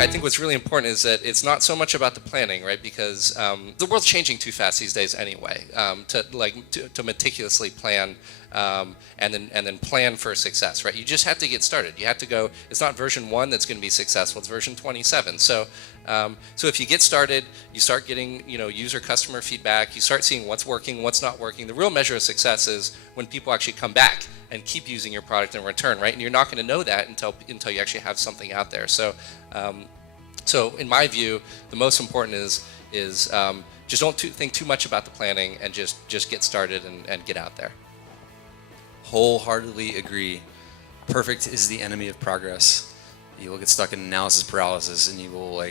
I think what's really important is that it's not so much about the planning, right? Because the world's changing too fast these days anyway. To meticulously plan and then plan for success, right? You just have to get started. You have to go. It's not version 1 that's going to be successful. It's version 27. So if you get started, you start getting user customer feedback. You start seeing what's working, what's not working. The real measure of success is when people actually come back and keep using your product in return, right? And you're not going to know that until you actually have something out there. So in my view, the most important is just don't think too much about the planning and just get started and get out there. Wholeheartedly agree. Perfect is the enemy of progress. You will get stuck in analysis paralysis, and you will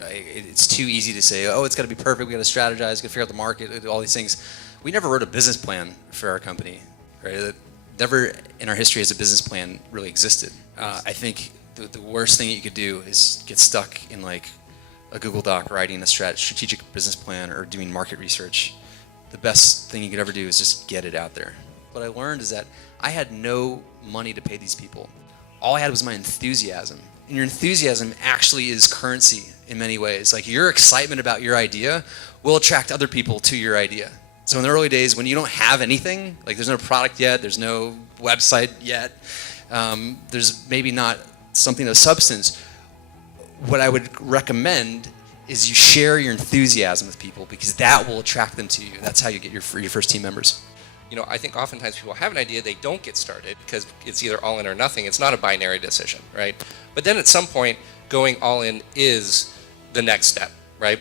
it's too easy to say, oh, it's got to be perfect. We got to strategize, got to figure out the market, all these things. We never wrote a business plan for our company, right? That never in our history has a business plan really existed. I think the worst thing that you could do is get stuck in like a Google Doc writing a strategic business plan or doing market research. The best thing you could ever do is just get it out there. What I learned is that I had no money to pay these people. All I had was my enthusiasm. And your enthusiasm actually is currency in many ways. Like your excitement about your idea will attract other people to your idea. So in the early days when you don't have anything, like there's no product yet, there's no website yet, there's maybe not something of substance, what I would recommend is you share your enthusiasm with people because that will attract them to you. That's how you get your first team members. I think oftentimes people have an idea, they don't get started because it's either all in or nothing. It's not a binary decision, right? But then at some point, going all in is the next step, right?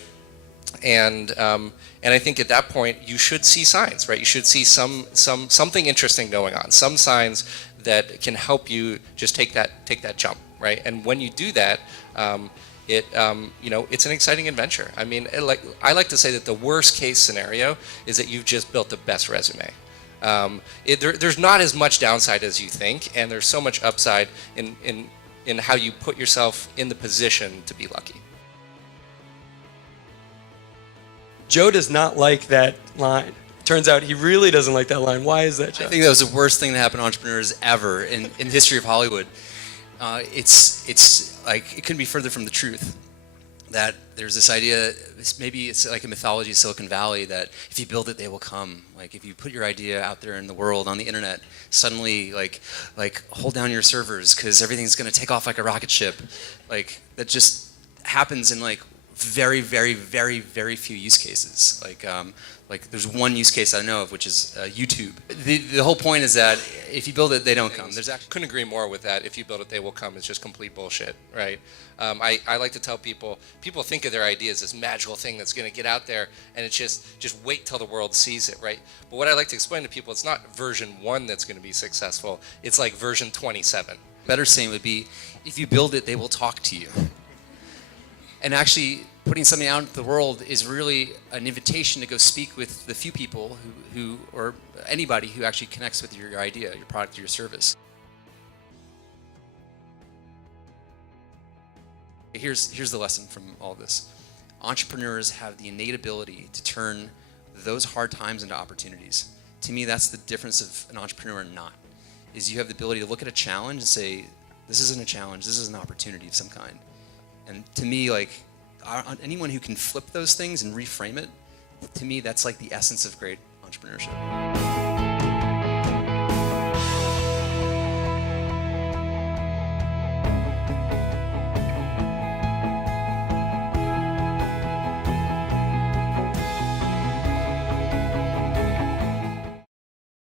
And I think at that point you should see signs, right? You should see something interesting going on, some signs that can help you just take that jump, right? And when you do that, it's an exciting adventure. I mean, I like to say that the worst case scenario is that you've just built the best resume. There's not as much downside as you think, and there's so much upside in how you put yourself in the position to be lucky. Joe does not like that line. Turns out he really doesn't like that line. Why is that, Joe? I think that was the worst thing to happen to entrepreneurs ever in the history of Hollywood. It's like, it couldn't be further from the truth. That there's this idea, maybe it's like a mythology of Silicon Valley, that if you build it, they will come. Like if you put your idea out there in the world, on the internet, suddenly like hold down your servers because everything's going to take off like a rocket ship. Like that just happens in like very, very, very, very few use cases. Like there's one use case I know of, which is YouTube. The whole point is that if you build it, they don't come. Couldn't agree more with that. If you build it, they will come. It's just complete bullshit, right? I like to tell people think of their idea as this magical thing that's going to get out there, and it's just wait till the world sees it, right? But what I like to explain to people, it's not version 1 that's going to be successful. It's like version 27. Better saying would be, if you build it, they will talk to you. And actually, putting something out into the world is really an invitation to go speak with the few people who or anybody who actually connects with your idea, your product, or your service. Here's the lesson from all this. Entrepreneurs have the innate ability to turn those hard times into opportunities. To me, that's the difference of an entrepreneur and not. Is you have the ability to look at a challenge and say, this isn't a challenge, this is an opportunity of some kind. And to me, like, anyone who can flip those things and reframe it, to me, that's like the essence of great entrepreneurship.